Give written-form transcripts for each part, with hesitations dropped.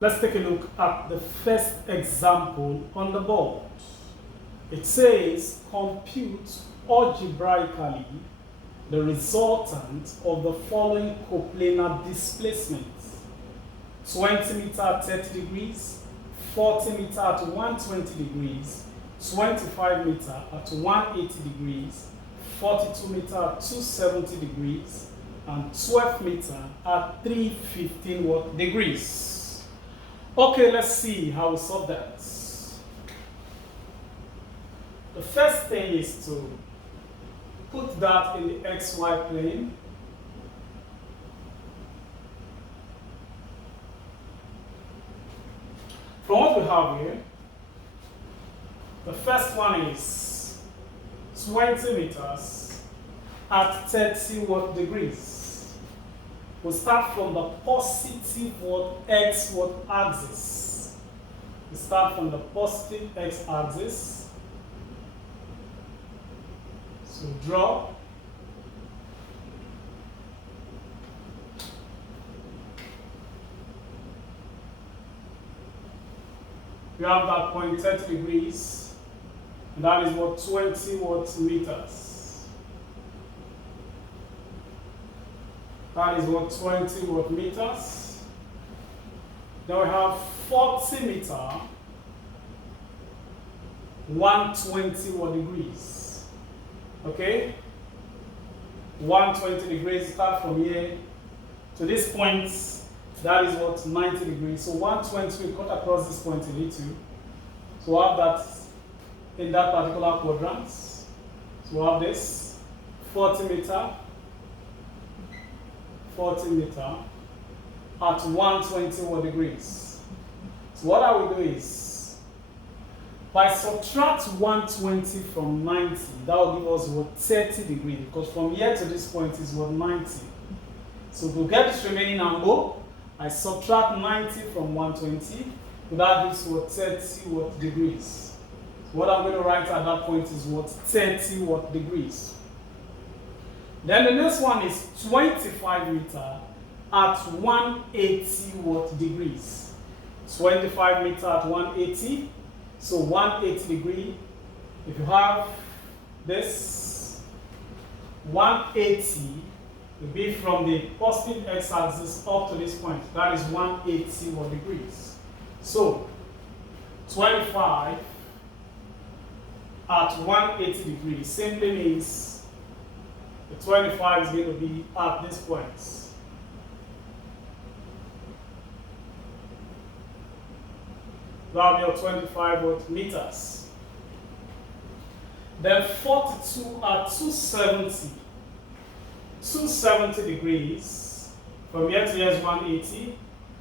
Let's take a look at the first example on the board. It says, compute algebraically the resultant of the following coplanar displacements: 20 meter at 30 degrees, 40 meter at 120 degrees, 25 meter at 180 degrees, 42 meter at 270 degrees, and 12 meter at 315 degrees. Okay, let's see how we solve that. The first thing is to put that in the xy plane. From what we have here, the first one is 20 meters at 30 degrees. We start from the positive x axis. We start from the positive x axis. So draw. We have that point 30 degrees, and that is 20 meters. That is 20 meters. Then we have 40 meter, 120 degrees. Okay? 120 degrees, start from here to this point. That is 90 degrees. So 120 we cut across this point a little. So we'll have that in that particular quadrant. So we'll have this 40 meter at 120 degrees. So what I will do is, if I subtract 120 from 90, that will give us 30 degrees, because from here to this point is 90. So to get this remaining angle, I subtract 90 from 120, so that gives 30 degrees. So what I'm going to write at that point is 30 degrees. Then the next one is 25 meter at 180 degrees. 25 meter at 180. So 180 degree. If you have this 180, will be from the positive x-axis up to this point. That is 180 degrees. So 25 at 180 degrees simply means the 25 is going to be at this point. That will be your 25 meters. Then 42 at 270. 270 degrees. From here to here is 180.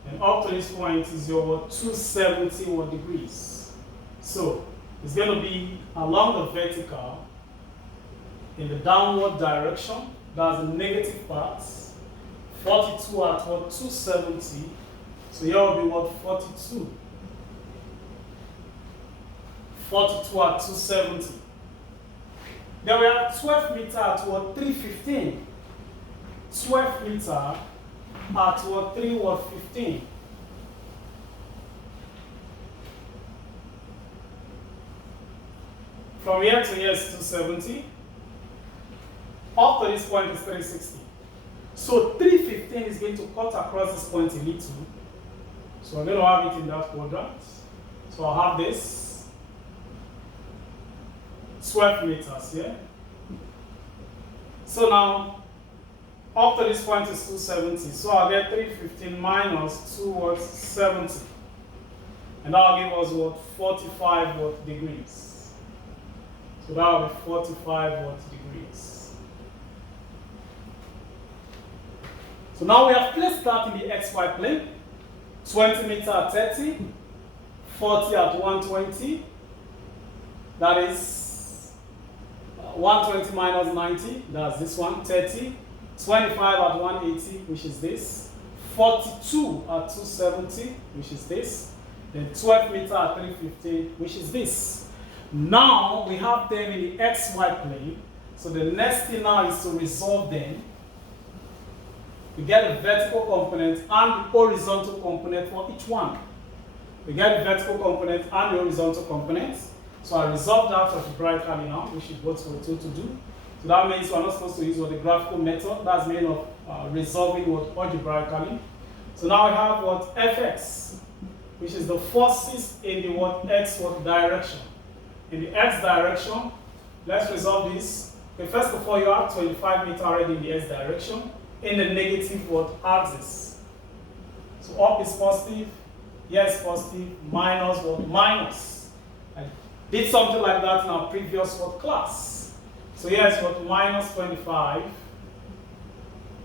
And up to this point is your 270 degrees. So it's going to be along the vertical in the downward direction. That's the negative part. 42 at 270. So here will be 42. 42 at 270. Then we have 12 meter at 315. 12 meter at 315. From here to here is 270. Up to this point is 360. So 315 is going to cut across this point a little. So I'm going to have it in that quadrant. So I'll have this 12 meters here. So now, up to this point is 270. So I'll get 315 minus 270. And that will give us 45 degrees. So that will be 45 degrees. So now we have placed that in the xy plane. 20 meter at 30, 40 at 120. That is 120 minus 90, that's this one, 30. 25 at 180, which is this. 42 at 270, which is this. Then 12 meter at 315, which is this. Now we have them in the xy plane. So the next thing now is to resolve them. we get a vertical component and the horizontal component for each one. We get the vertical component and the horizontal component. So I resolve that algebraically now, which is what we're told to do. So that means we're not supposed to use what the graphical method. That's made of resolving what algebraically. So now we have what fx, which is the forces in the what x what direction. In the x direction, let's resolve this. Okay, first of all, you have 25 meters already in the x direction in the negative what axis. So up is positive, here is positive, minus what minus. I did something like that in our previous what class. So here is what minus 25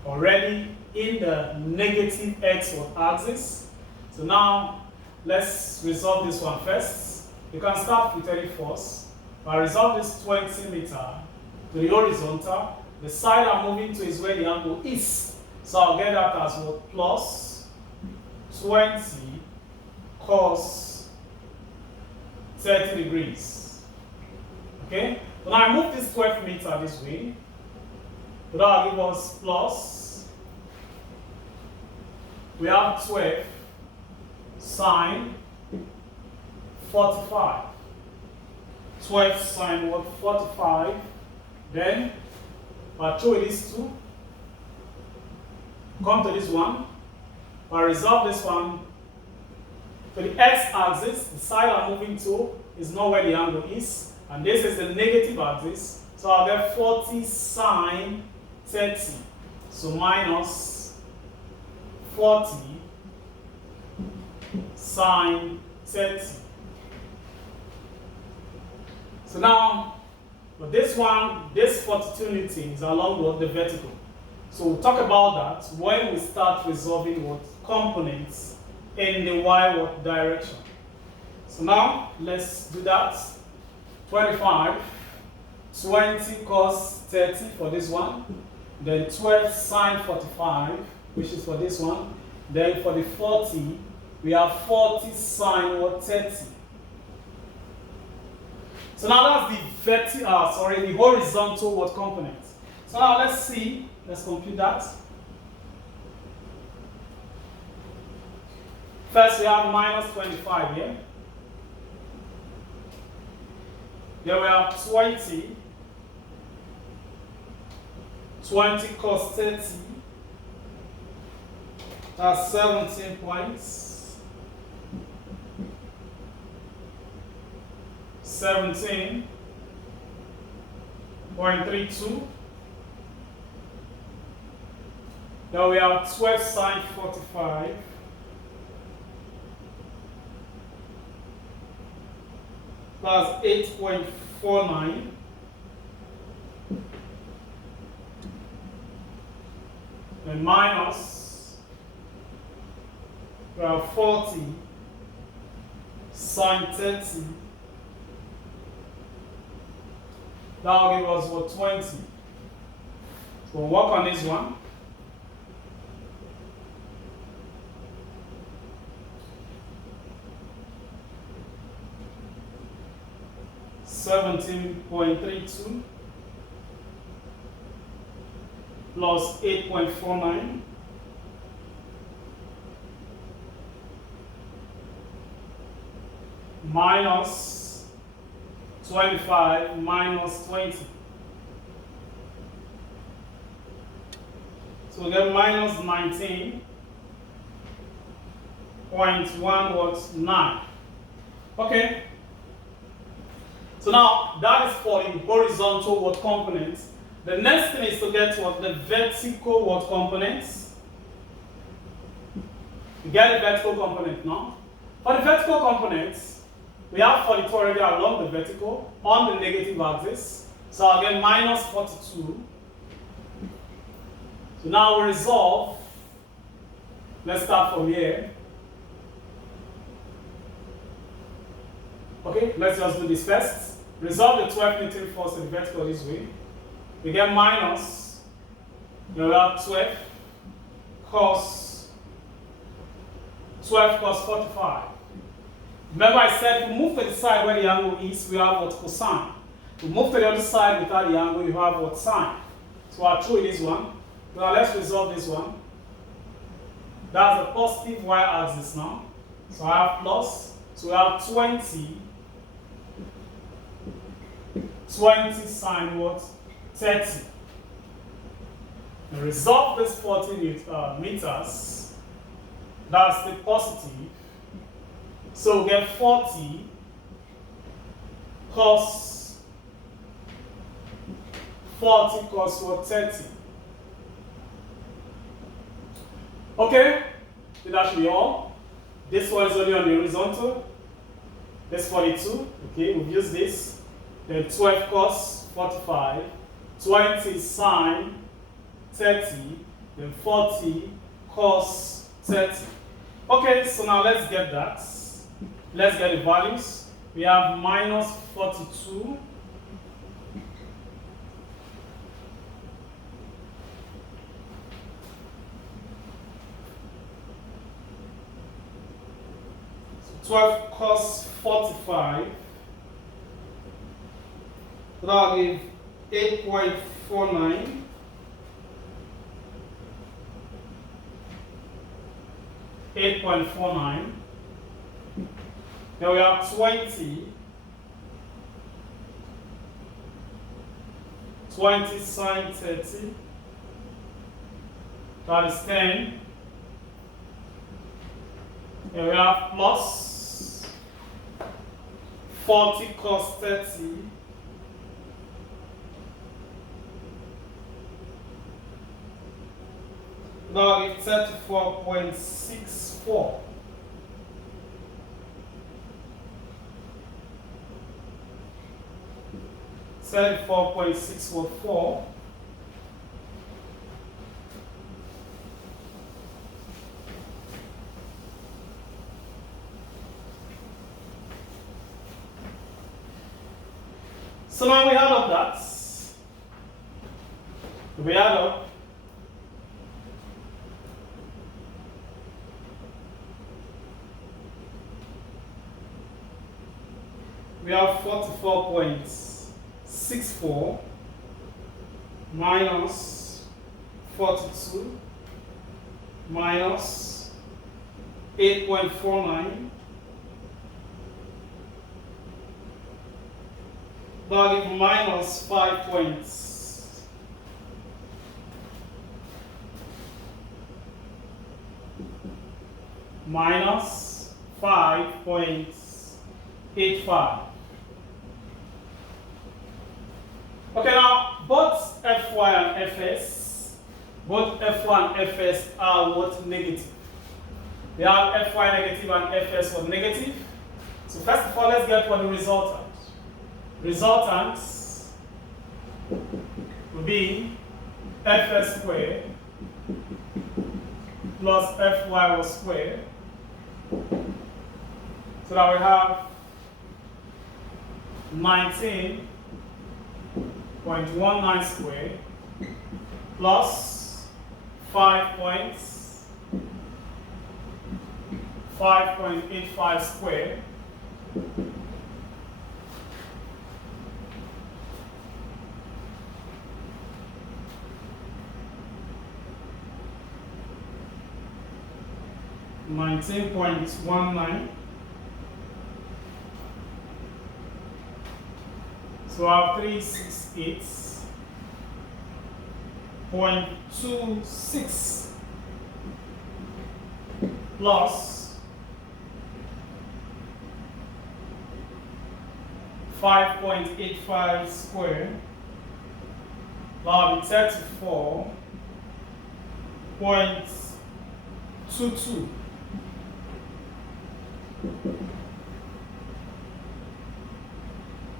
already in the negative x what axis. So now let's resolve this one first. You can start with any force. I resolve this 20 meters to the horizontal. The side I'm moving to is where the angle is. So I'll get that as what? Plus 20 cos 30 degrees. Okay? So now I move this 12 meters this way. So that will give us plus. We have 12 sine 45. 12 sine what? 45. Then, I throw these two. Come to this one. I resolve this one. To the x-axis, the side I'm moving to is not where the angle is. And this is the negative axis. So I'll get 40 sine 30. So minus 40 sine 30. So now, but this one, this 42 newtons along with the vertical. So we'll talk about that when we start resolving what components in the y what direction. So now, let's do that. 25, 20 cos 30 for this one. Then 12 sine 45, which is for this one. Then for the 40, we have 40 sine what 30. So now that's the the horizontal what component. So now let's see, let's compute that. First we have minus 25 here. Then we have 20 cos 30. That's 17 points. 17.32. Now we have 12 sine 45 plus 8.49 and minus we have 40 sine 30. That will give us what 20. So we'll work on this one. $17.32 plus 8.49 minus 25 minus 20. So we get minus 19.119. Okay. So now that is for the horizontal what components. The next thing is to get what the vertical what components. You get the vertical component now. For the vertical components, we have 42 already along the vertical on the negative axis. So I'll get minus 42. So now we resolve. Let's start from here. Okay, let's just do this first. Resolve the 12 Newton force in the vertical this way. We get minus, we have 12 cos 45. Remember I said we move to the side where the angle is, we have what cosine. We move to the other side without the angle, you have what sine. So I'll throw this one. Now let's resolve this one. That's a positive y-axis now. So I have plus. So we have 20 sine what? 30. And resolve this 40 meters. That's the positive. So we get 40 cos what? 30. Okay, that should be all. This one is only on the horizontal. That's 42. Okay, we've used this. Then 12 cos 45, 20 sine 30, then 40 cos 30. Okay, so now let's get that. Let's get the values. We have minus 42. So 12 cos 45. So that will give 8.49. Then we have 20 sine 30. That is 10. Then we have plus 40 cos 30. Now it's 34.64. $34.644. So now we add up that. We add up. We have 44.64 minus 42 minus 8.49. That is minus 5 points. Minus 5.85. Okay, now both Fy and Fs, both F1 and Fs are what? Negative. They have Fy negative and Fs what? Negative. So first of all, let's get what the resultant. Resultant will be Fs squared plus Fy squared. So that we have 19.19 squared plus 5.85 squared $19.19. So I have 368.26 plus 5.85 squared. That will be 34.22.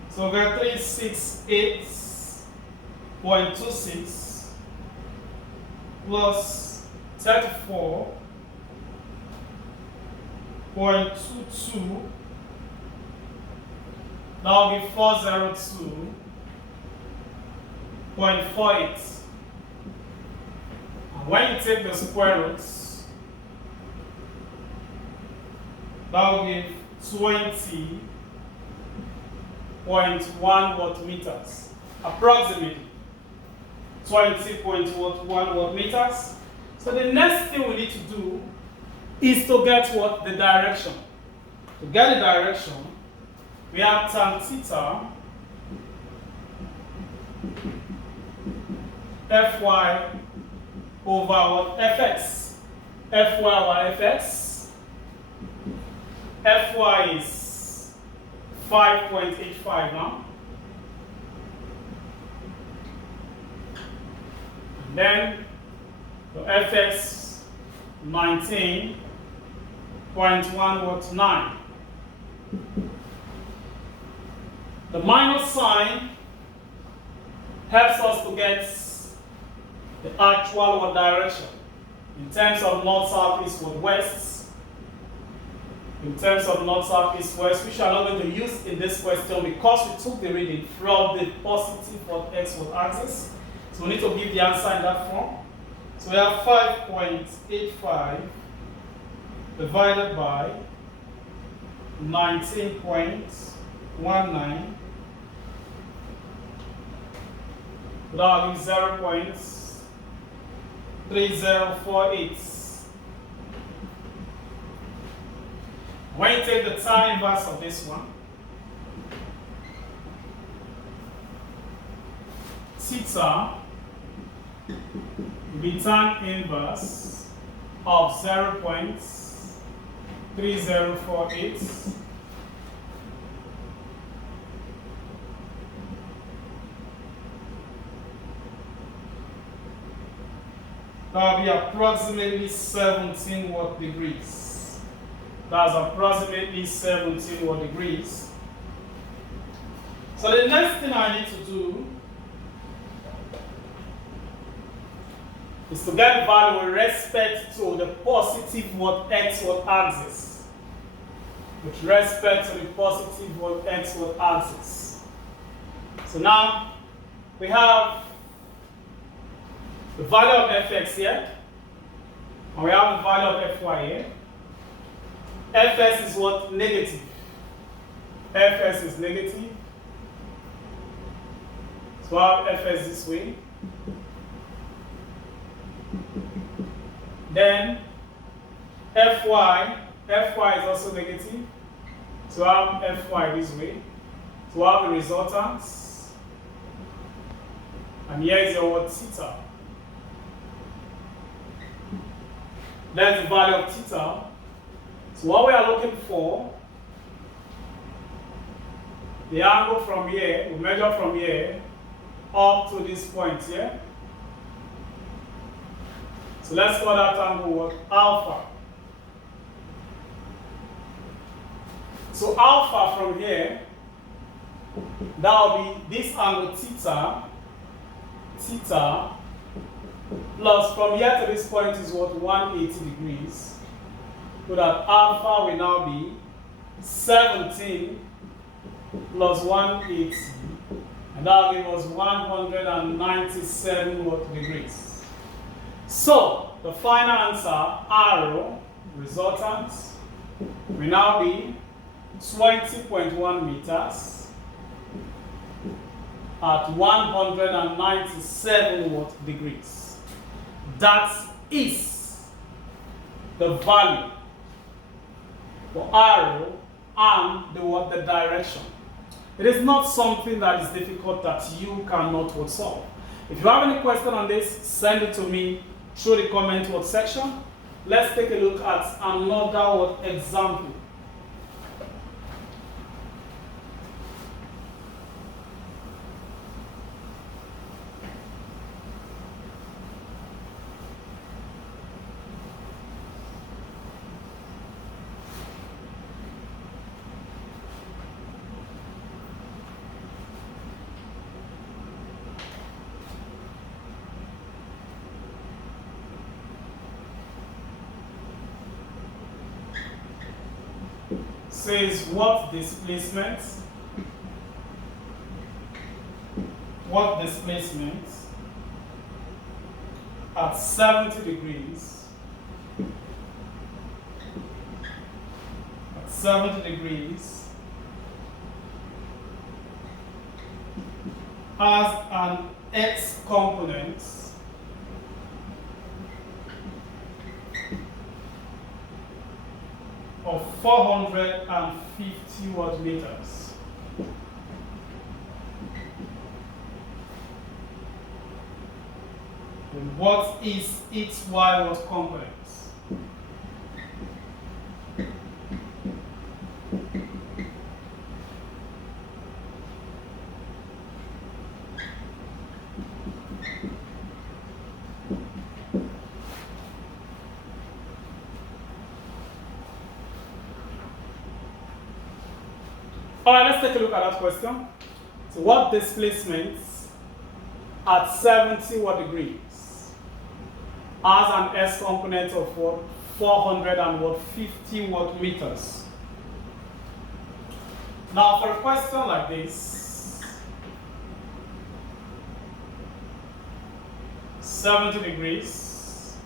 So we got 368.26 plus 34.22. That will be 402.48. And when you take the square roots, that will give 20.1 watt meters, approximately 20.1 watt meters. So the next thing we need to do is to get what? The direction. To get the direction, we have tan theta Fy over what? Fx. Fy over Fx. Fy is 5.85 now. And then the Fx 19.119. The minus sign helps us to get the actual direction in terms of north, south, east, west. In terms of north, south, east, west, which we are not going to use in this question because we took the reading from the positive or x axis. So we need to give the answer in that form. So we have 5.85 divided by 19.19. That will give 0.3048. When you take the tan inverse of this one, theta will be tan inverse of 0.3048. That will be approximately 17 watt degrees. That's approximately 17 watt degrees. So the next thing I need to do is to get the value with respect to the positive watt x watt axis. With respect to the positive watt x watt axis. So now we have the value of fx here, and we have the value of fy here. Fs is what? Negative. Fs is negative. So I have Fs this way. Then Fy is also negative. So I have Fy this way. So I have the resultants. And here is your word theta. That's the value of theta. So what we are looking for, the angle from here, we measure from here up to this point here. So let's call that angle what? Alpha. So alpha from here, that will be this angle theta, plus from here to this point is what? 180 degrees. So that alpha will now be 17 plus 180, and that will give us 197 watt degrees. So the final answer, arrow, resultant, will now be 20.1 meters at 197 watt degrees. That is the value for arrow and the direction. It is not something that is difficult that you cannot solve. If you have any question on this, send it to me through the comment section. Let's take a look at another example. Says what displacement at 70 degrees has an x component . of 450 watt meters. And what is its Y watt component? All right, let's take a look at that question. So what displacement at 70 watt degrees has an S component of what? 450 watt meters. Now for a question like this, 70 degrees,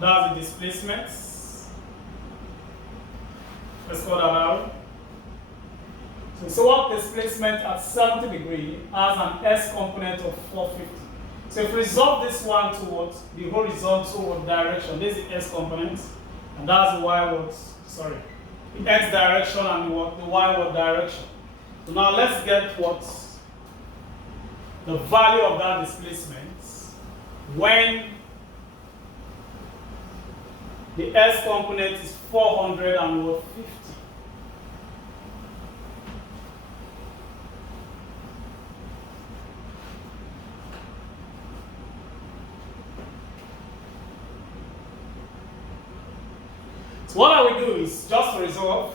that's the displacement. Let's call that out. So what displacement at 70 degrees has an S component of 450. So if we resolve this one towards the horizontal direction, this is the S component, and that's the the X direction and the Y direction. So now let's get what the value of that displacement when the S component is 450. So what I will do is just to resolve.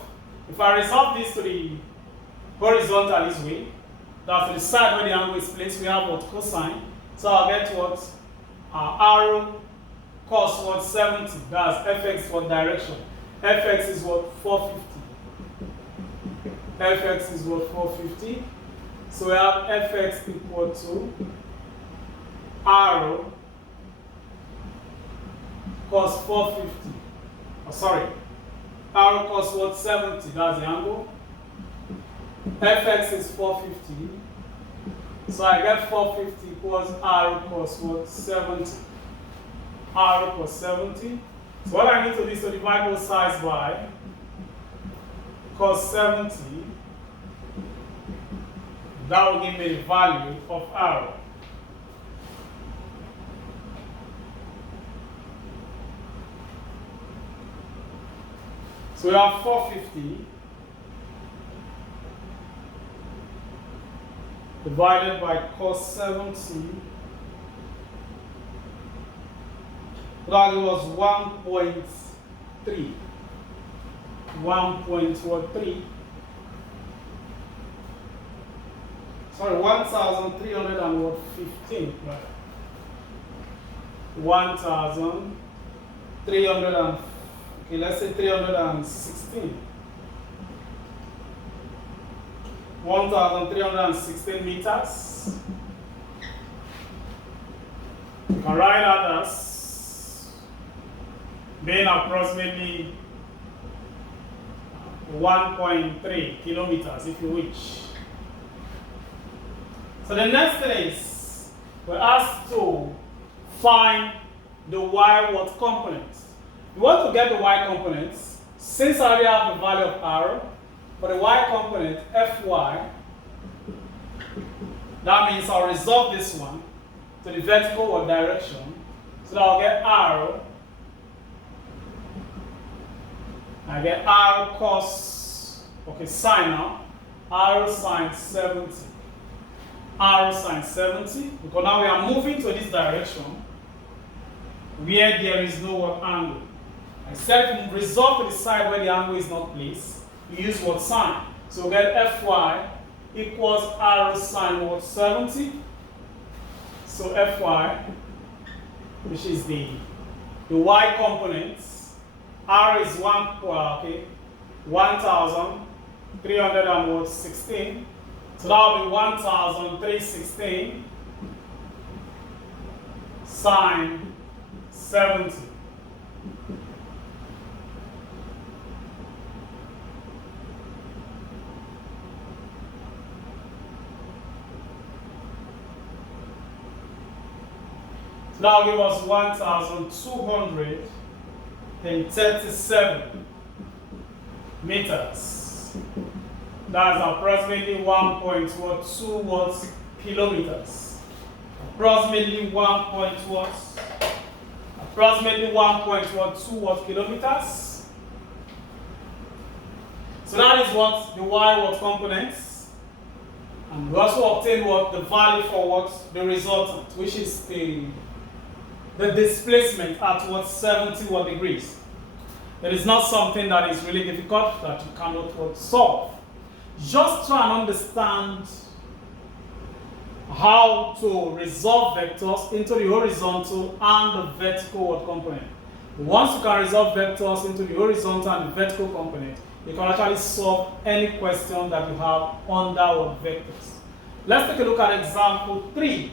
If I resolve this to the horizontal this way, that's the side where the angle is placed, we have what? Cosine. So I'll get what? Arrow cos what? 70. That's fx for direction. Fx is what? 450. Fx is what? 450. So we have fx equal to arrow cos 450. Oh, sorry. Arrow cos what? 70. That's the angle. Fx is 450. So I get 450 equals arrow cos what? 70. Arrow cos 70. So what I need to do is to divide both sides by cos 70. That will give me the value of arrow. So we have 450 divided by cos 70. That was 1.3. 1.3. Sorry, 1,315. Right. 1,300. Okay, let's say 316. 1,316 meters. You can write that as being approximately 1.3 kilometers, if you wish. So the next thing is, we're asked to find the Y watt component. We want to get the Y components. Since I already have the value of arrow, for the Y component, Fy, that means I'll resolve this one to the vertical or direction. So that I'll get arrow. I get arrow cos, sine now. Arrow sine 70. Arrow sine 70. Because now we are moving to this direction where there is no angle. I said resolve to the side where the angle is not placed. You use what? Sine. So we get Fy equals arrow sine what? 70. So Fy, which is the Y component, R is 1,316. So that will be 1,316 sine 70. So that will give us 1,237 meters. That's approximately 1.2 kilometers. Approximately 1.2 kilometers. So that is what the y components. And we also obtain the value for the resultant, which is the displacement at 70 degrees. It is not something that is really difficult that you cannot solve. Just try and understand how to resolve vectors into the horizontal and the vertical component. Once you can resolve vectors into the horizontal and the vertical component, you can actually solve any question that you have under vectors. Let's take a look at example 3.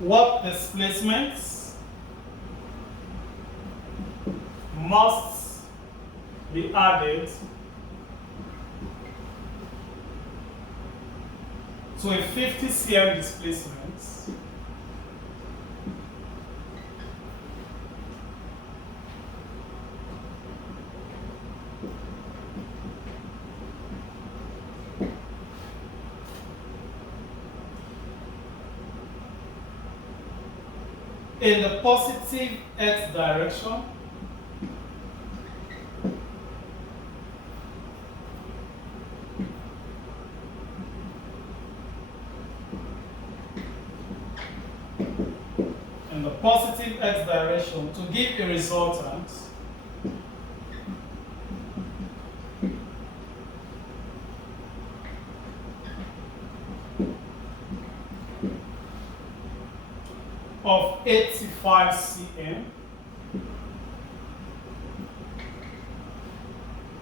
What displacements must be added to a 50 cm displacement in the positive x direction to give a resultant of 85 cm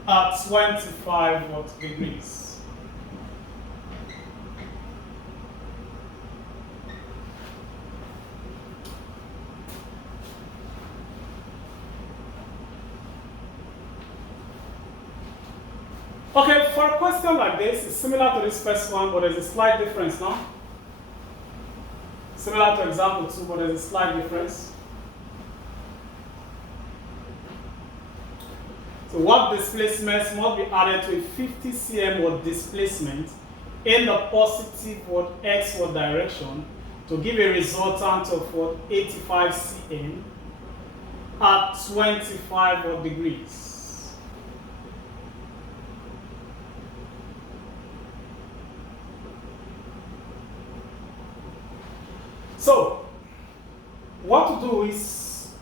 at 25 degrees. Okay, for a question like this, it's similar to this first one, but there's a slight difference now. Similar to example 2, but there's a slight difference. So what displacements must be added to a 50 cm displacement in the positive x direction to give a resultant of 85 cm at 25 degrees. So, what to do is,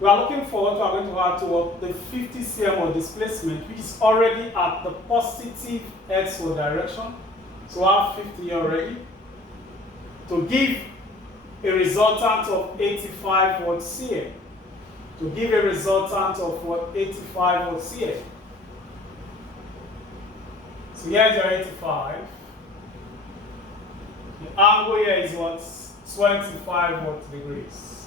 we are looking for what we are going to add to the 50 cm displacement, which is already at the positive x direction. So I have 50 already. To give a resultant of 85 cm. To give a resultant of 85 cm. So here's your 85. The angle here is 25 degrees.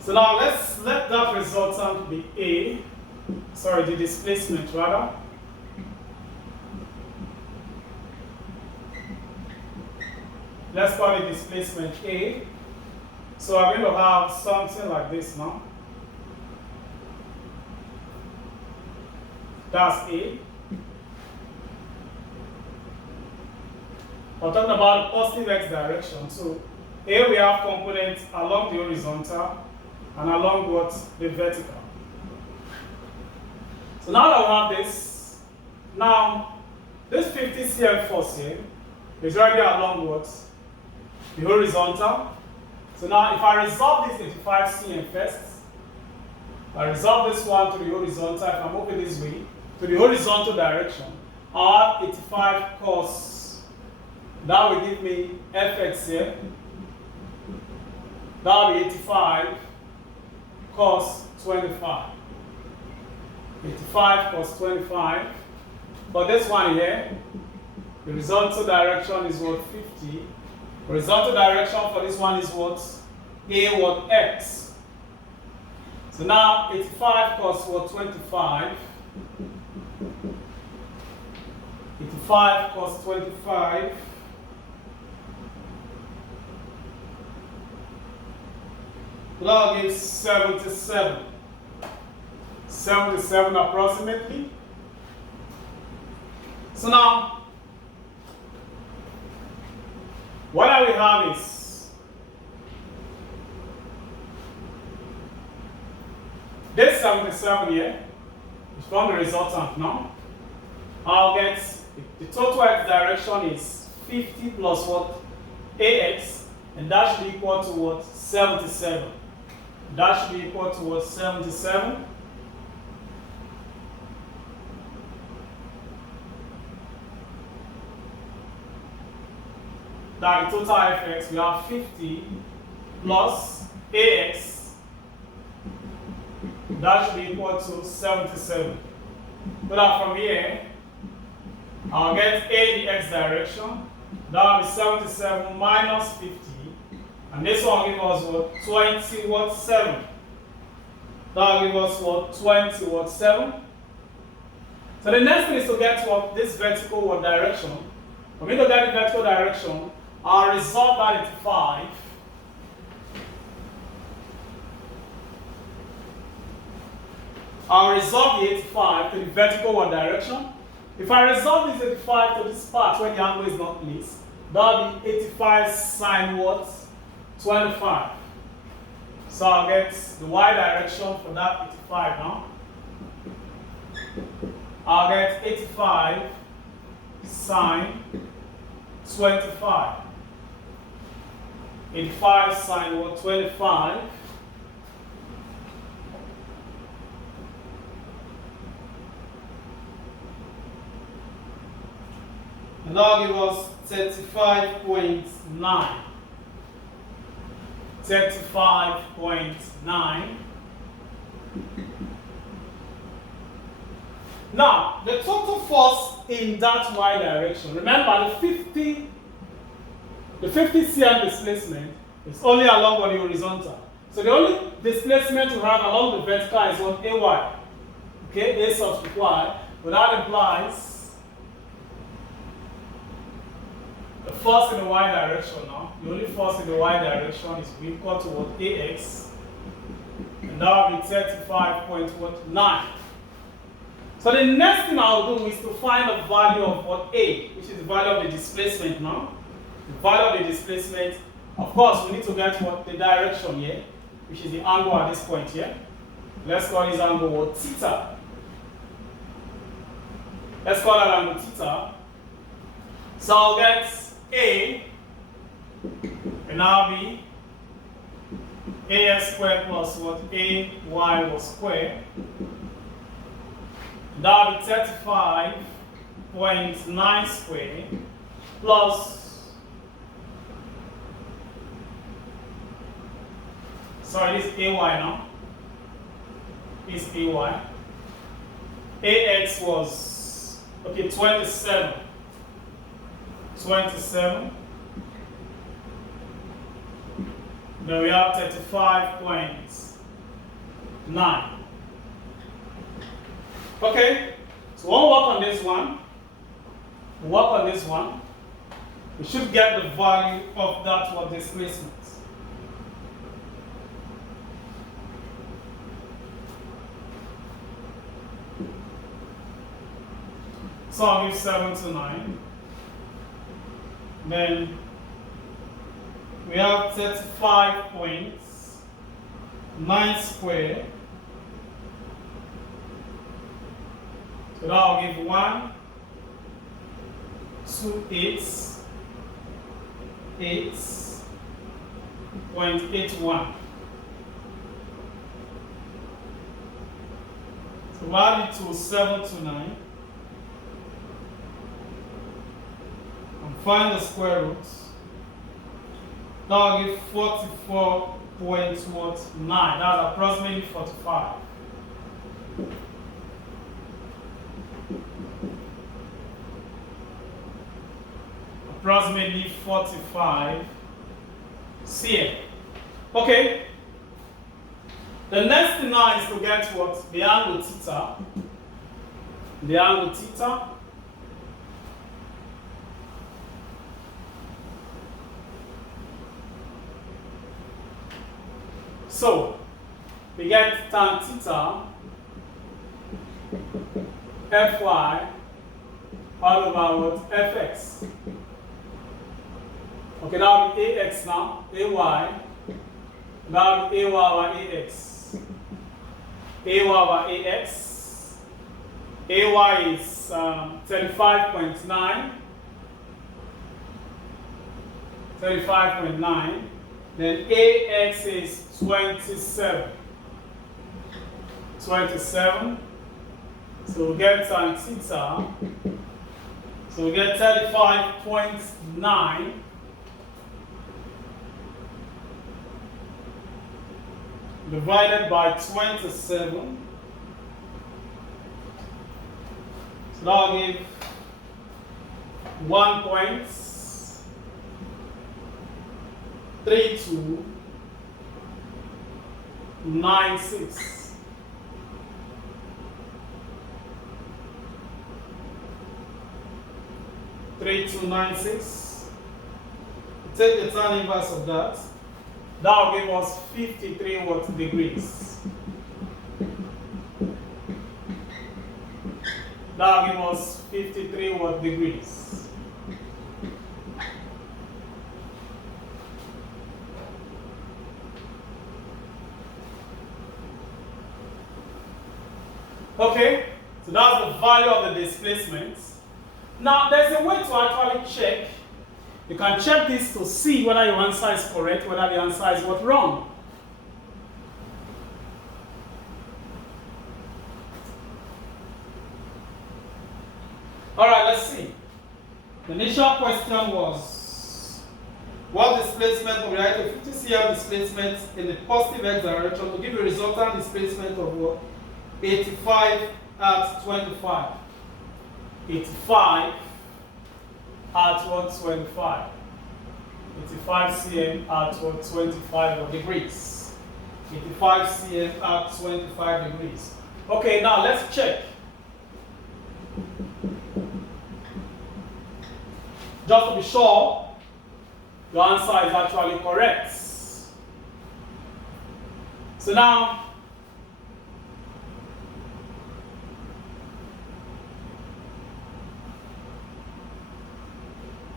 So now let's let that resultant be the displacement rather. Let's call it displacement A. So I'm going to have something like this now. That's A. We're talking about the positive x direction. So here we have components along the horizontal and along the vertical. So now that we have this, now this 50 cm force here is already along the horizontal. So now if I resolve this 85 cm first, I resolve this one to the horizontal. If I move it this way, to the horizontal direction, I have 85 cos. That will give me fx here. That will be 85 cos 25. 85 cos 25. For this one here, the horizontal direction is what? 50. Horizontal direction for this one is what? A what? X. So now 85 cos what? 25. 85 cos 25. That gives 77. 77 approximately. So now, what I will have is this 77 here is from the resultant now. I'll get the total x direction is 50 plus what? AX, and that should be equal to what? 77. That should be equal to what? 77. That the total fx, we have 50 plus AX. That should be equal to 77. Put that from here, I'll get A in the x direction. That will be 77 minus 50. And this one will give us what? 20 what? 7. That will give us what? 20 what? 7. So the next thing is to get what? This vertical what direction. For me to get the vertical direction, I'll resolve that into 5. I'll resolve the 85 to the vertical one direction. If I resolve this 85 to this part where the angle is not placed, that will be 85 sine what? 25. So I'll get the y direction for that 85 now. I'll get 85 sine 25. 85 sine what? 25. And that'll give us 35.9. 35.9. Now, the total force in that y direction, remember the 50 cm displacement is only along the horizontal. So the only displacement we have along the vertical is what? AY. Okay, A subscript y. But that implies the force in the y direction now. The only force in the y direction is equal to what? AX. And that will be 35.9. So the next thing I'll do is to find the value of what? A, which is the value of the displacement now. The value of the displacement, of course, we need to get what? The direction here, which is the angle at this point here. Let's call this angle what? Theta. Let's call that angle theta. So I'll get A, and now be AS squared plus what? AY was squared. That will be 35.9 squared plus, sorry, this is AY now. This is AY. AX was, okay, 27. 27. Then we have 35.9. Okay, so we'll work on this one. We'll work on this one. We should get the value of that for displacement. So I'll give 7 to 9. Then we have 35.9 squared. So that will give 1, 2, 8.81. So 1, divide it to 729 and find the square root. That will give 44.9. That's approximately 45. Approximately 45 cm. Okay. The next thing now is to get what? The angle theta. The angle theta. So, we get tan theta Fy all over what? Fx. Okay, now we Ax now, Ay. Now we Ay over Ax. Ay over Ax. Ay is 35.9. 35.9. Then Ax is 27. 27. So we get tan theta. So we get 35.9 divided by 27. So that will give 1.3296. Take the tan inverse of that. That will give us 53 what degrees. That will give us 53 what degrees. Okay, so that's the value of the displacement. Now, there's a way to actually check. You can check this to see whether your answer is correct, whether the answer is what wrong. All right, let's see. The initial question was, what displacement will write a 50 cm displacement in the positive x direction to give a resultant displacement of what? 85 at 25. 85 at what? 25. 85 cm at what? 25 degrees. 85 cm at 25 degrees. Okay, now let's check. Just to be sure, your answer is actually correct. So now,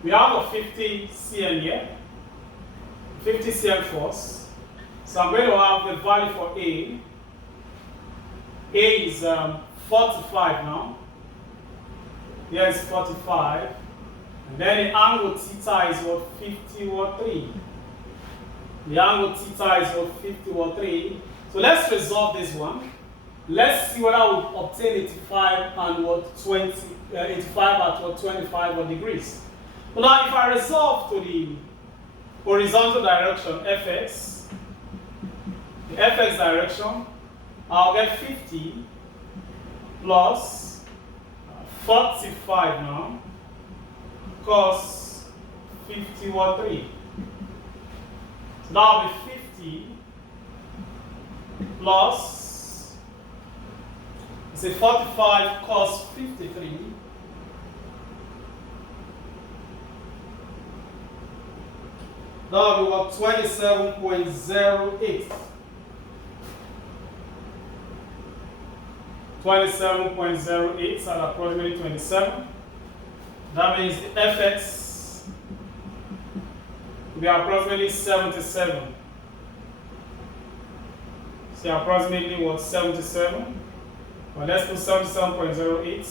we have a 50 cm here, 50 cm force. So I'm going to have the value for A. A is 45 now. Here is 45. And then the angle theta is what? 50 what 3. The angle theta is what? 50 what 3. So let's resolve this one. Let's see whether we obtain 85 and what 85 at what 25 degrees. So now if I resolve to the horizontal direction fx, the fx direction, I'll get 50 plus 45 now, cos 50 what 3. So that will be 50 plus, it's a 45 cos 53. That will be what? 27.08. 27.08, so approximately 27. That means the fx will be approximately 77. So approximately what? 77. Well, let's put 77.08.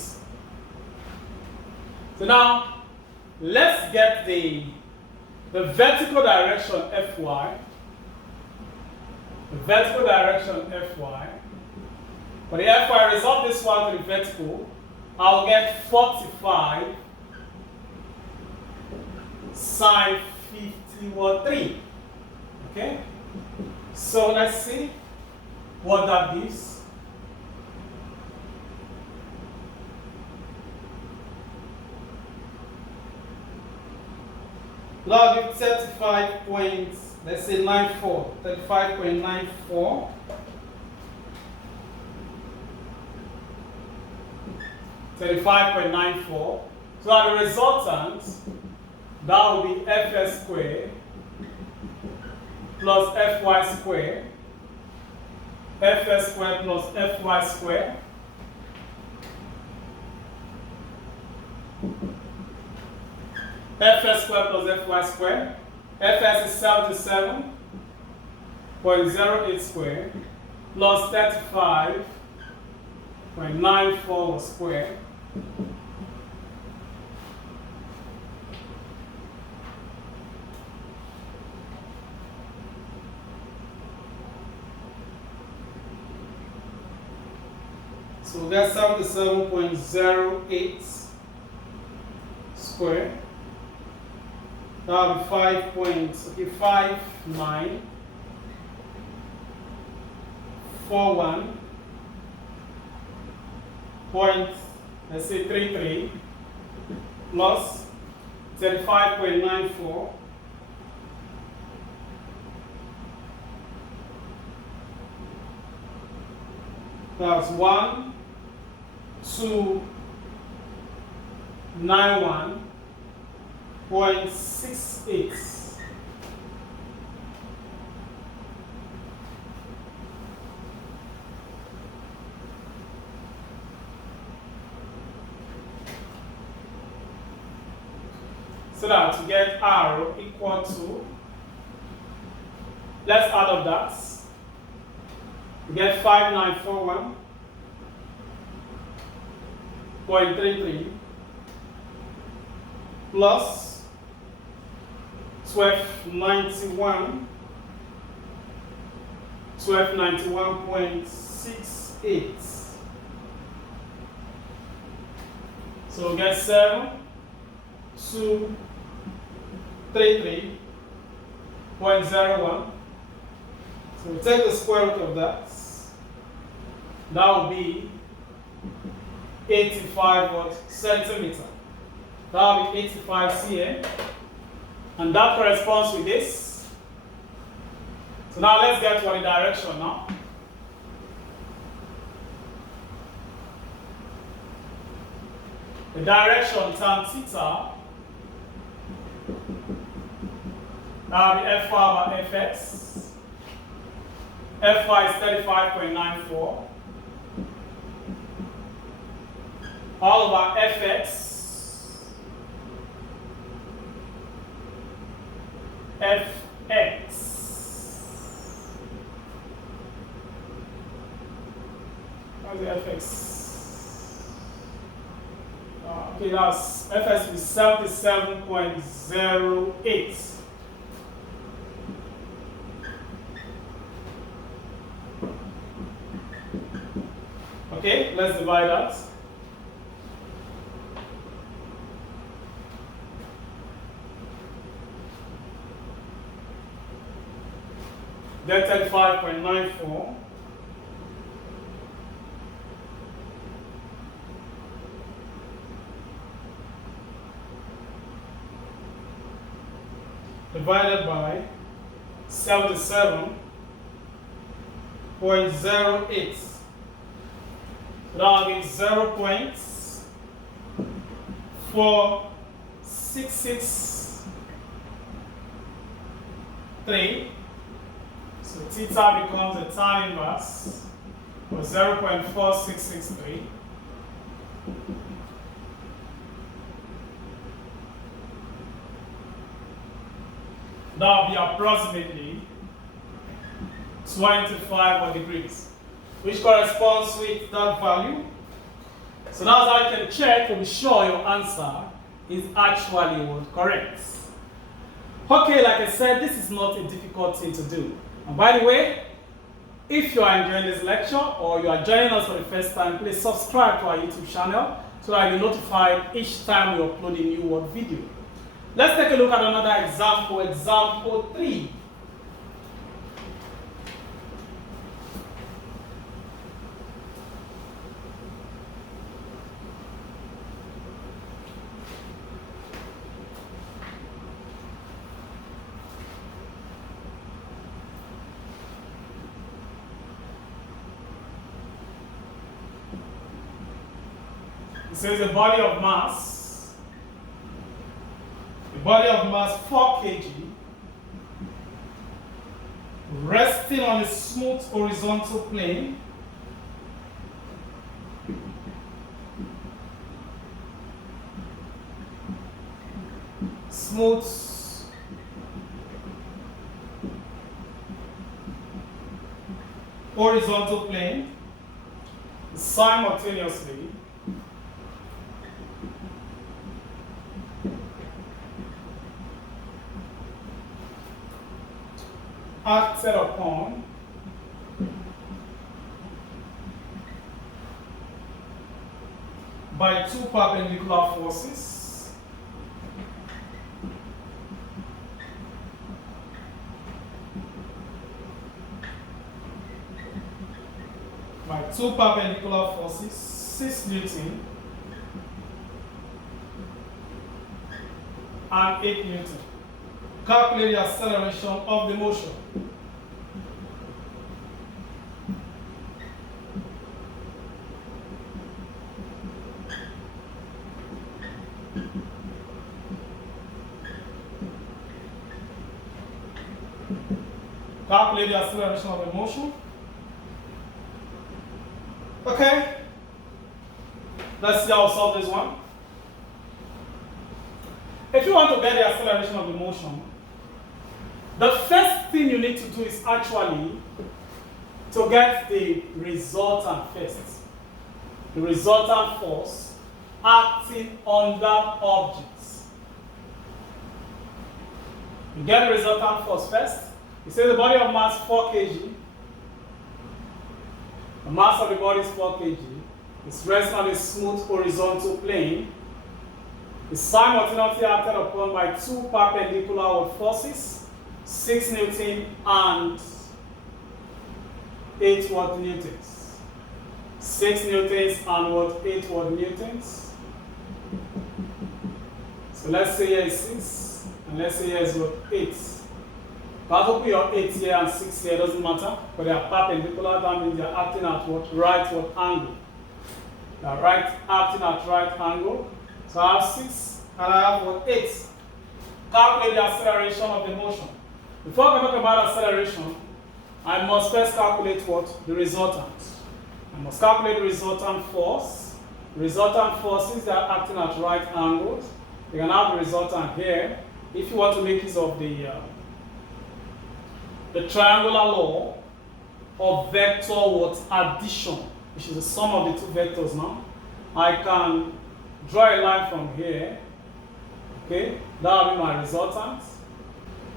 So now, let's get the vertical direction Fy. The vertical direction Fy But if I resolve this one to the vertical, I'll get 45 sine 53. Okay? So let's see what that gives. Log of 35 points, let's say 94, 35.94. 35.94. So at the resultant, that will be fs squared plus fy squared, fs squared plus fy squared, fs squared plus fy squared, fs is 77.08 squared plus 35.94 squared. So that's 77.08 square. That will be 5.5941 point, let's say 33 plus 35.94 that's 1291.68. So that to get R equal to, let's add up that. We get 5941.33 plus 1291.68. So we get 7,233.01. So we take the square root of that. That will be 85 centimeter. That will be 85 cm. And that corresponds with this. So now let's get to the direction now. The direction tan theta, that will be F5 over Fx. Fy is 35.94. All over Fx. Fx. How's the Fx? Okay, that's Fs is 77.08. Okay, let's divide that. Then 35.94. Divided by 77.08. So that will be 0.4663. So theta becomes a tan inverse of 0.4663. That will be approximately 25 degrees, which corresponds with that value. So now as I can check to be sure your answer is actually correct. Okay, like I said, this is not a difficult thing to do. And by the way, If you are enjoying this lecture or you are joining us for the first time, please subscribe to our YouTube channel so that you'll be notified each time we upload a new word video. Let's take a look at another example, example 3. It says a body of mass 4 kg, resting on a smooth horizontal plane, simultaneously acted upon by 2 perpendicular forces by 2 perpendicular forces, 6 Newton and 8 Newton. Calculate the acceleration of the motion. Calculate the acceleration of the motion. Okay, let's see how to solve this one. If you want to get the acceleration of the motion, the first thing you need to do is actually to get the resultant first. The resultant force acting on that object. You get the resultant force first. You say the body of mass 4 kg. The mass of the body is 4 kg. It's resting on a smooth horizontal plane. It's simultaneously acted upon by 2 perpendicular forces, 6 Newton and 8 watt newtons. 6 newtons and 8 watt newtons. So let's say here is 6, and let's say here is 8. But put your 8 here and 6 here, doesn't matter, but they are perpendicular. That means they are acting at right angle. They are acting at right angle. So I have 6 and I have 8. Calculate the acceleration of the motion. Before I talk about acceleration, I must first calculate the resultant. I must calculate the resultant force. The resultant forces that are acting at right angles. You can have the resultant here. If you want to make use of the triangular law of vector addition, which is the sum of the 2 vectors now, I can draw a line from here. Okay, that will be my resultant.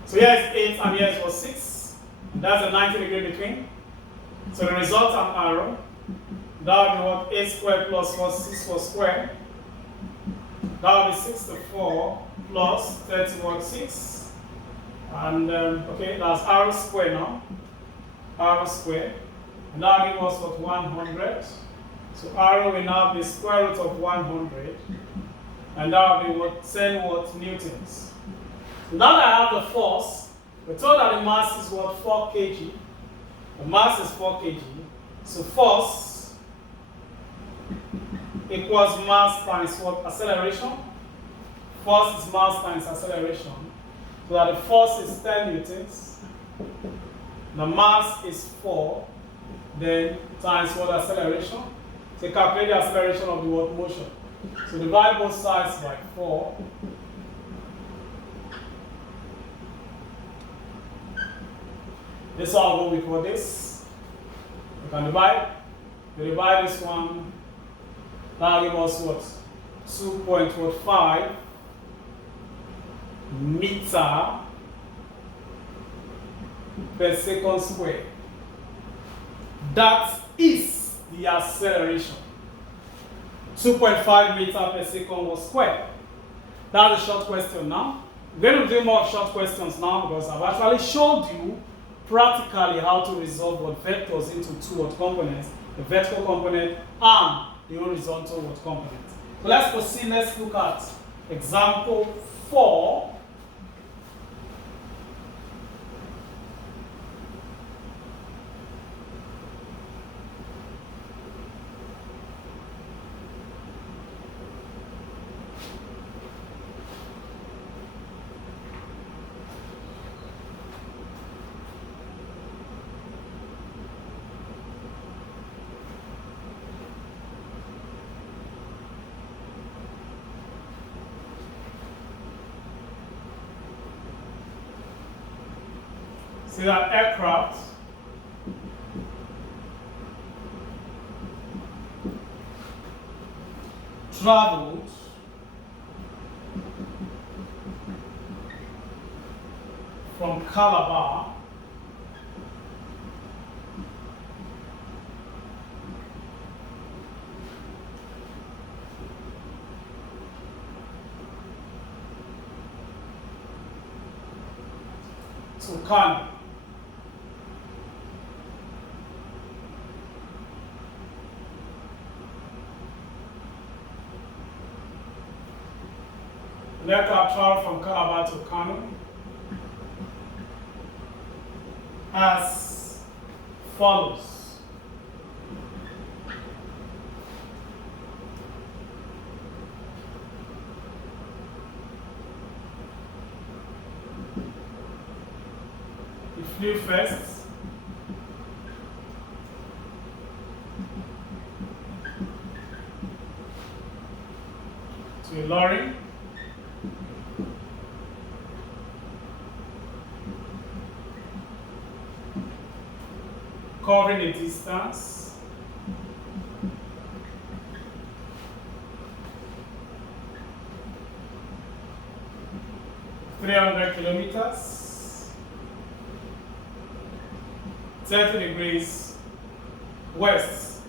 So here is 8 and here is 6. That's a 90 degree between. So the resultant arrow, that will be 8 squared plus 6 squared. That will be 6 to 4 plus 30 6. And okay, that's arrow square now. Arrow square. And that will give us 100. So arrow will now be square root of 100. And that will be 10 newtons. So now that I have the force, we're told that the mass is 4 kg. The mass is 4 kg. So force equals mass times acceleration. Force is mass times acceleration. So that the force is 10 newtons. The mass is 4. Then times acceleration. So calculate the acceleration of the motion. So divide both sides by 4. This all go with this. You can divide. You divide this one. That will give us what? 2.5 meter per second square. That is the acceleration. 2.5 meters per second was squared. That's a short question now. We're going to do more short questions now because I've actually showed you practically how to resolve what vectors into two what components, the vertical component and the horizontal what component. So let's proceed. Let's look at example 4. See that aircraft traveled from Calabar to Kano. The aircraft traveled from Calabar to Kano as follows. It flew first to a lorry, covering a distance of 300 kilometers, 30 degrees west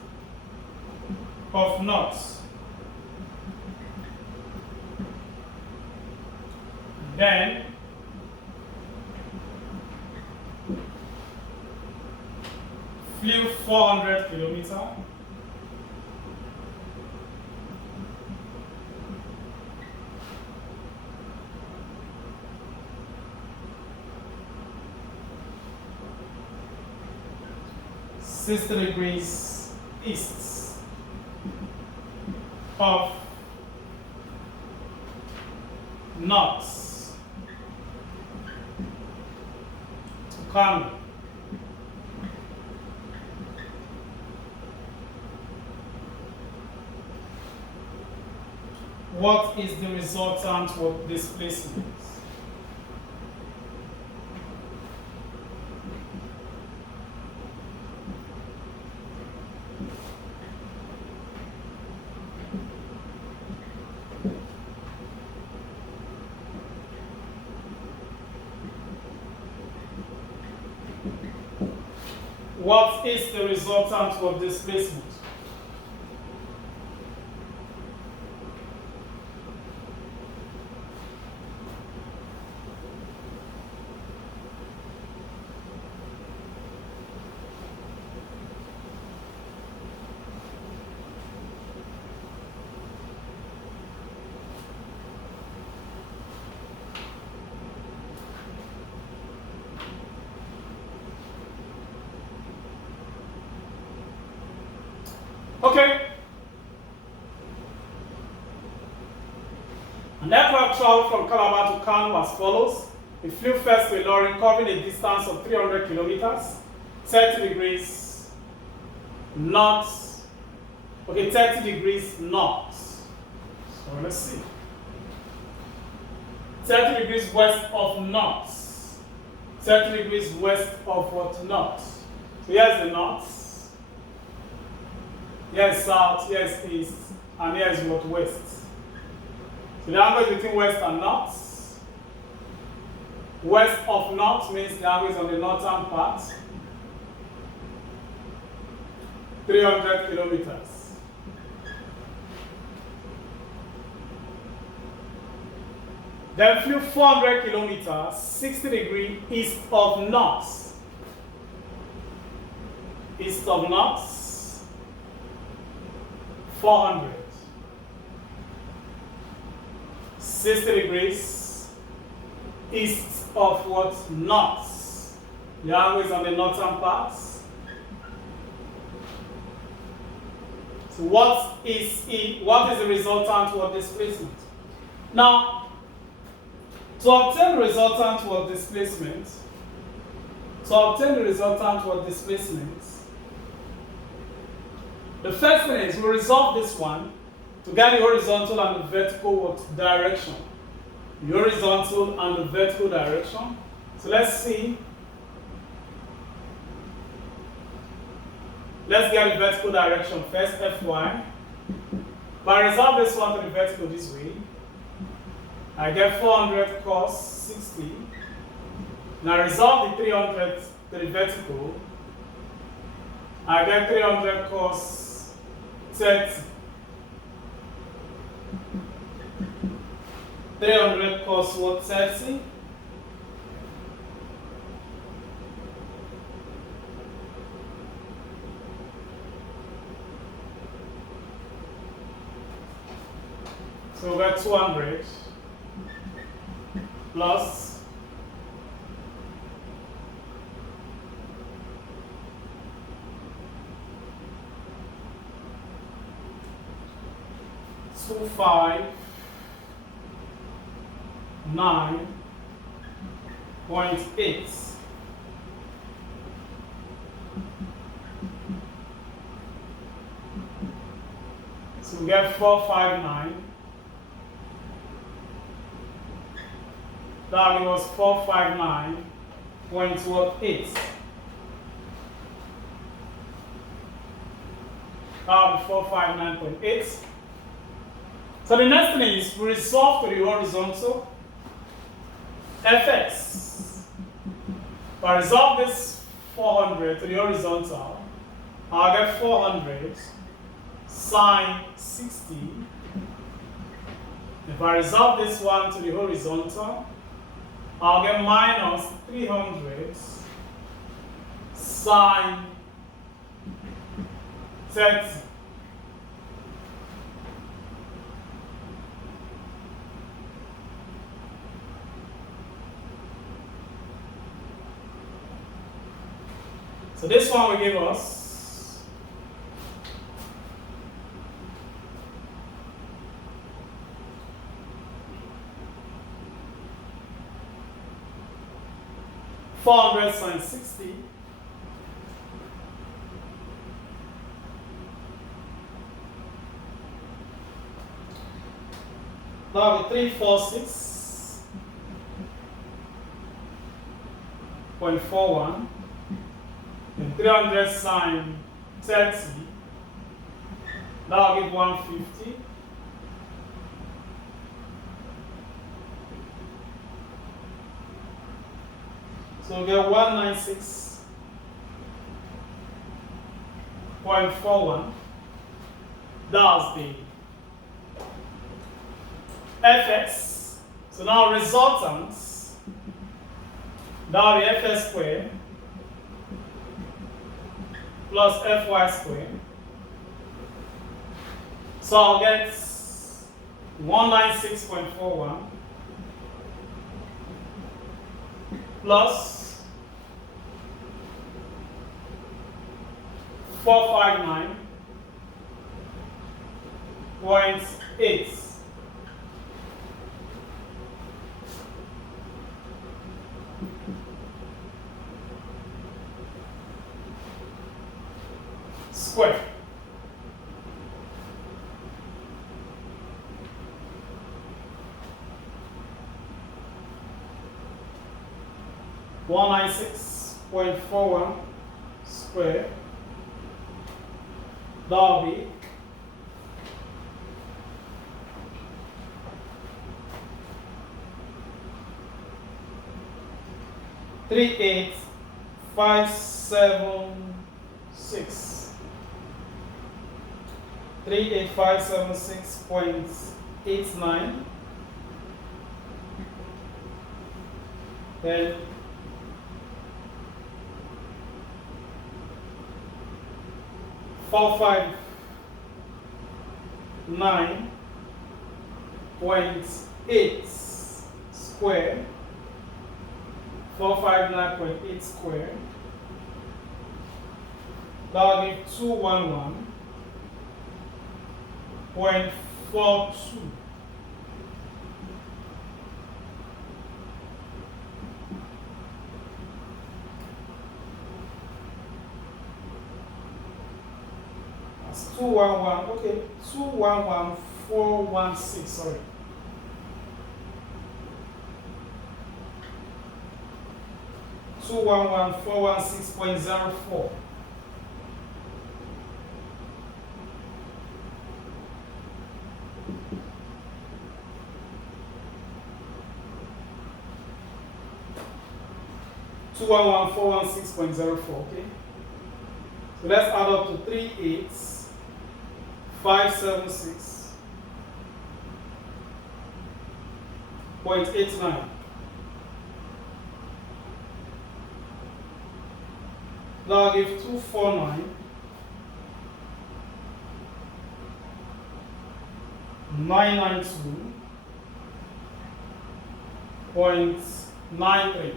of north. Then flew 400 kilometers (60 degrees east of north) to Kano. What is the resultant of displacement? What is the resultant of displacement? Okay. An aircraft traveled from Calabar to Kano as follows. It flew first to a lorry covering a distance of 300 kilometers, 30 degrees north. Okay, 30 degrees north. So let's see. 30 degrees west of north. 30 degrees west of what north? So here's the north. Here is south, here is east, and here is what west. So the angle between west and north. West of north means the angle is on the northern part. 300 kilometers. Then flew 400 kilometers, 60 degrees east of north. East of north, 400. 60 degrees east of what? North. The angle is on the northern part. So what is the resultant work displacement? Now, to obtain the resultant work displacement, the first thing is we resolve this one to get the horizontal and the vertical direction. The horizontal and the vertical direction. So let's see. Let's get the vertical direction first, Fy. If I resolve this one to the vertical this way, I get 400 cos 60. Now resolve the 300 to the vertical, I get 300 cos 30. 300 cos what? 30. So we got 200 plus 259.8. So we get 459. That was 459.8. That will be 459.8. So the next thing is we resolve to the horizontal fx. If I resolve this 400 to the horizontal, I'll get 400 sine 60. If I resolve this one to the horizontal, I'll get minus 300 sine 30. So this one will give us 400 sine 60 that will be 346.41 and 300 sine 30 that will give 150. So we get 196.41. That's the fx. So now resultants, that will be fs squared plus fy squared. So I'll get 196.41 plus 459.8. Square. One 196.41 square. That'll be 38576. 38576.89. Then 459.8 square. 459.8 square. That will give 211.42. That's 211, okay, 211416, sorry. 211416.04. Okay. So let's add up to 38576.89. Now I'll give 249,992.93.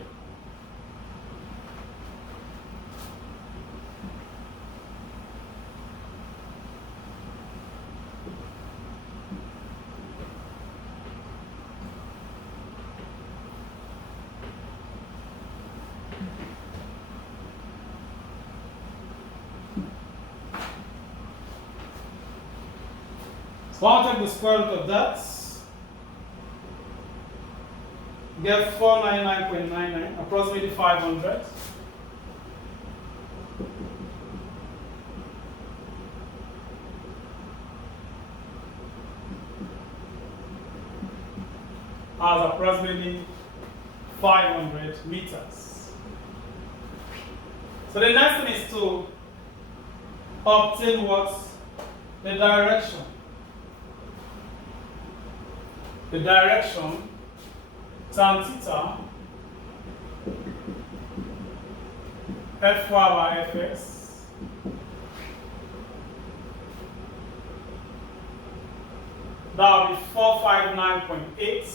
So I'll take the square root of that. Get 499.99, approximately 500. As approximately 500 meters. So the next thing is to obtain what? The direction. The direction tan theta Fy by Fx that will be 459.8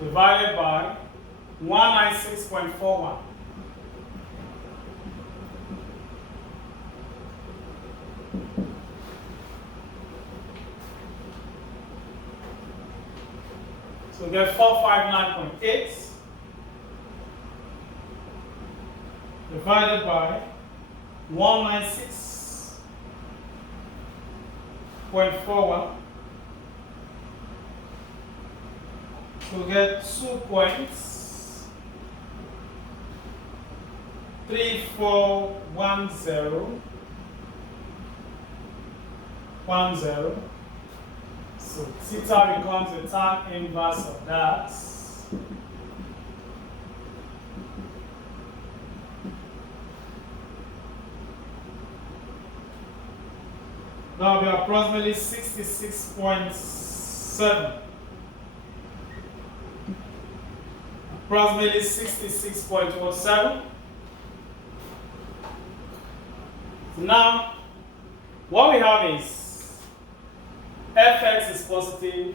divided by 196.41. So we get 459.8 divided by 196.41. So we get 2.3410. So theta becomes the tan inverse of that. That will be approximately 66.7. Approximately 66.07. So now, what we have is Fx is positive,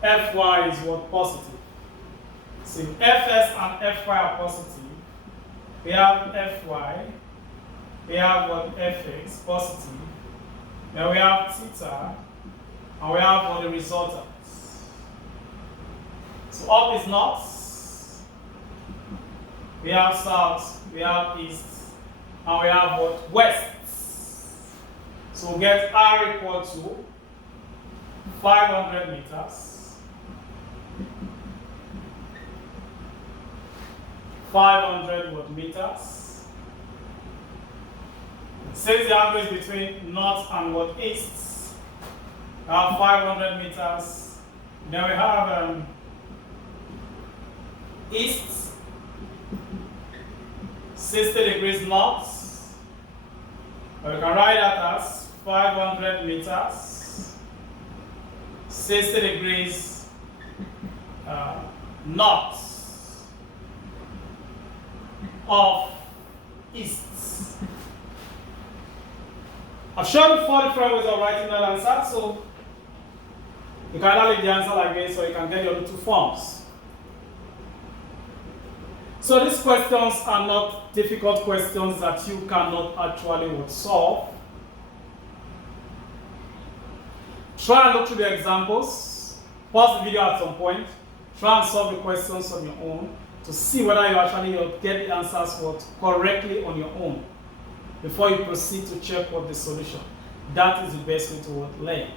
Fy is what? Positive. So if Fs and Fy are positive, we have Fy, we have what? Fx, positive, then we have theta, and we have what? The resultant. So up is north, we have south, we have east, and we have what? West. So we get R equal to 500 meters, 500 watt meters. Since the angle is between north and what? East, we have 500 meters. Then we have east, 60 degrees north, Or you can write that as 500 meters, 60 degrees north of east. I've shown you 4 different ways of writing that answer, so you can either leave the answer like this or you can get your two forms. So these questions are not difficult questions that you cannot actually solve. Try and look through the examples, pause the video at some point, try and solve the questions on your own to see whether you actually get the answers correctly on your own before you proceed to check what the solution. That is the best way to learn.